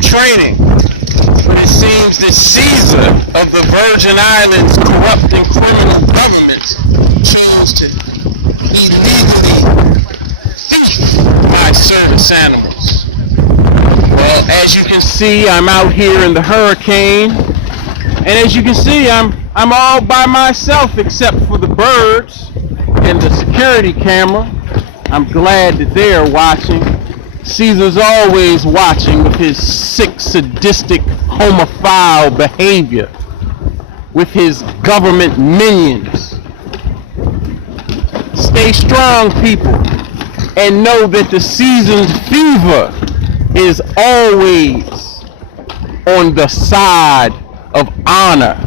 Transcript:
some training, but it seems the Caesar of the Virgin Islands corrupt and criminal government chose to illegally thief my service animals. Well, as you can see, I'm out here in the hurricane, and as you can see, I'm all by myself except for the birds and the security camera. I'm glad that they're watching. Caesar's always watching with his sick, sadistic, homophile behavior, with his government minions. Stay strong, people, and know that the season's fever is always on the side of honor.